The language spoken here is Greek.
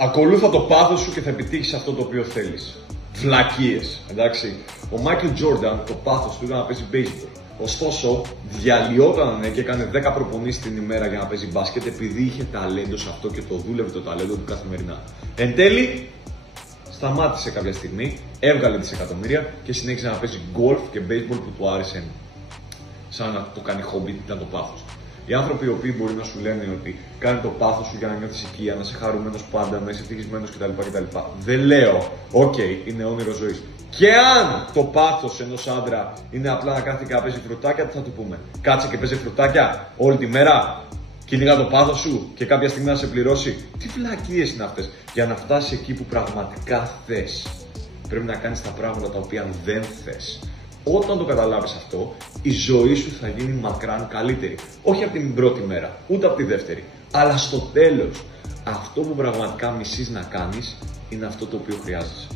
Ακολούθα το πάθος σου και θα επιτύχεις αυτό το οποίο θέλεις. Βλακίες, εντάξει. Ο Μάικλ Τζόρνταν, το πάθος του ήταν να παίζει baseball. Ωστόσο, διαλυόταν και έκανε 10 προπονήσεις την ημέρα για να παίζει μπάσκετ επειδή είχε ταλέντο σε αυτό και το δούλευε το ταλέντο του καθημερινά. Εν τέλει, σταμάτησε κάποια στιγμή, έβγαλε δισεκατομμύρια και συνέχισε να παίζει golf και baseball που του άρεσε σαν να το κάνει hobby, ήταν το πάθος. Οι άνθρωποι οι οποίοι μπορεί να σου λένε ότι κάνει το πάθος σου για να νιώθεις οικία, να είσαι χαρούμενος πάντα, να είσαι ευτυχισμένος κτλ. Δεν λέω, είναι όνειρο ζωής. Και αν το πάθος ενός άντρα είναι απλά να κάθεται και να παίζει φρουτάκια, τι θα του πούμε? Κάτσε και παίζει φρουτάκια όλη τη μέρα, κυνηγά το πάθος σου και κάποια στιγμή να σε πληρώσει. Τι βλακίες είναι αυτές? Για να φτάσεις εκεί που πραγματικά θες, πρέπει να κάνεις τα πράγματα τα οποία δεν θες. Όταν το καταλάβεις αυτό, η ζωή σου θα γίνει μακράν καλύτερη. Όχι από την πρώτη μέρα, ούτε από τη δεύτερη. Αλλά στο τέλος, αυτό που πραγματικά μισείς να κάνεις είναι αυτό το οποίο χρειάζεσαι.